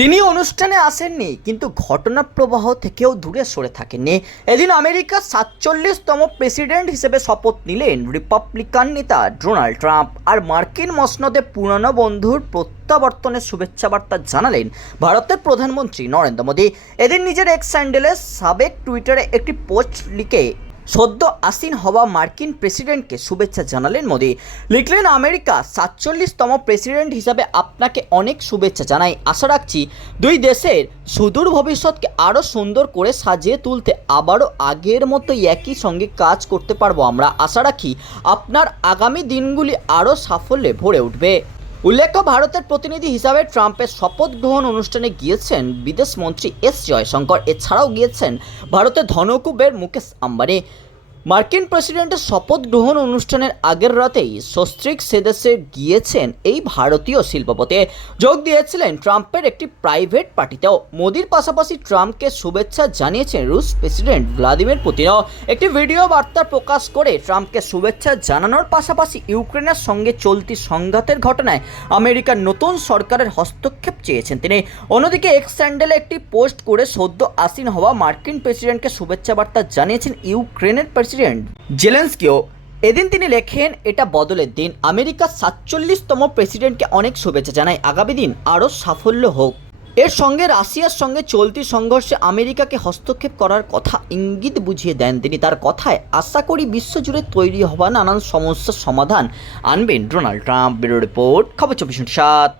তিনি অনুষ্ঠানে আসেননি, কিন্তু ঘটনা প্রবাহ থেকেও দূরে সরে থাকেননি। এদিন আমেরিকার সাতচল্লিশতম প্রেসিডেন্ট হিসেবে শপথ নিলেন রিপাবলিকান নেতা ডোনাল্ড ট্রাম্প। আর মার্কিন মসনদে পুরনো বন্ধুর প্রত্যাবর্তনের শুভেচ্ছা বার্তা জানালেন ভারতের প্রধানমন্ত্রী নরেন্দ্র মোদী। এদিন নিজের এক্স স্যান্ডেলে সাবেক টুইটারে একটি পোস্ট লিখে সদ্য আসীন হওয়া মার্কিন প্রেসিডেন্টকে শুভেচ্ছা জানালেন মোদী। লিখলেন, আমেরিকা সাতচল্লিশতম প্রেসিডেন্ট হিসাবে আপনাকে অনেক শুভেচ্ছা জানাই। আশা রাখছি দুই দেশের সুদূর ভবিষ্যৎকে আরও সুন্দর করে সাজিয়ে তুলতে আবারও আগের মতো একই সঙ্গে কাজ করতে পারব আমরা। আশা রাখি আপনার আগামী দিনগুলি আরও সাফল্যে ভরে উঠবে। উল্লেখ্য, ভারতের প্রতিনিধি হিসাবে ট্রাম্পের শপথ গ্রহণ অনুষ্ঠানে গিয়েছেন বিদেশমন্ত্রী এস জয়শঙ্কর। এছাড়াও গিয়েছেন ভারতের ধনকুবের মুকেশ আম্বানি। মার্কিন প্রেসিডেন্টের শপথ গ্রহণ অনুষ্ঠানের আগের রাতেই সস্ত্রিক সেদেশে গিয়েছেন এই ভারতীয় শিল্পপতি। যোগ দিয়েছিলেন ট্রাম্পের একটি প্রাইভেট পার্টিতেও। মোদির পাশাপাশি ট্রাম্পকে শুভেচ্ছা জানিয়েছেন রুশ প্রেসিডেন্ট ভ্লাদিমির পুতিনও। একটি ভিডিও বার্তা প্রকাশ করে ট্রাম্পকে শুভেচ্ছা জানানোর পাশাপাশি ইউক্রেনের সঙ্গে চলতি সংঘাতের ঘটনায় আমেরিকার নতুন সরকারের হস্তক্ষেপ চেয়েছেন তিনি। অন্যদিকে এক্স স্যান্ডেলে একটি পোস্ট করে সদ্য আসীন হওয়া মার্কিন প্রেসিডেন্টকে শুভেচ্ছা বার্তা জানিয়েছেন ইউক্রেনের প্রেসিডেন্ট জেলেন্সকিও এদিন তিনি লেখেন, এটা বদলের দিন। আমেরিকার সাতচল্লিশতম প্রেসিডেন্টকে অনেক শুভেচ্ছা জানাই। আগামী দিন আরও সাফল্য হোক। এর সঙ্গে রাশিয়ার সঙ্গে চলতি সংঘর্ষে আমেরিকাকে হস্তক্ষেপ করার কথা ইঙ্গিত বুঝিয়ে দেন তিনি। তার কথায়, আশা করি বিশ্বজুড়ে তৈরি হওয়া নানান সমস্যার সমাধান আনবেন ডোনাল্ড ট্রাম্প। ব্যুরো রিপোর্ট, খবর চব্বিশ সাত।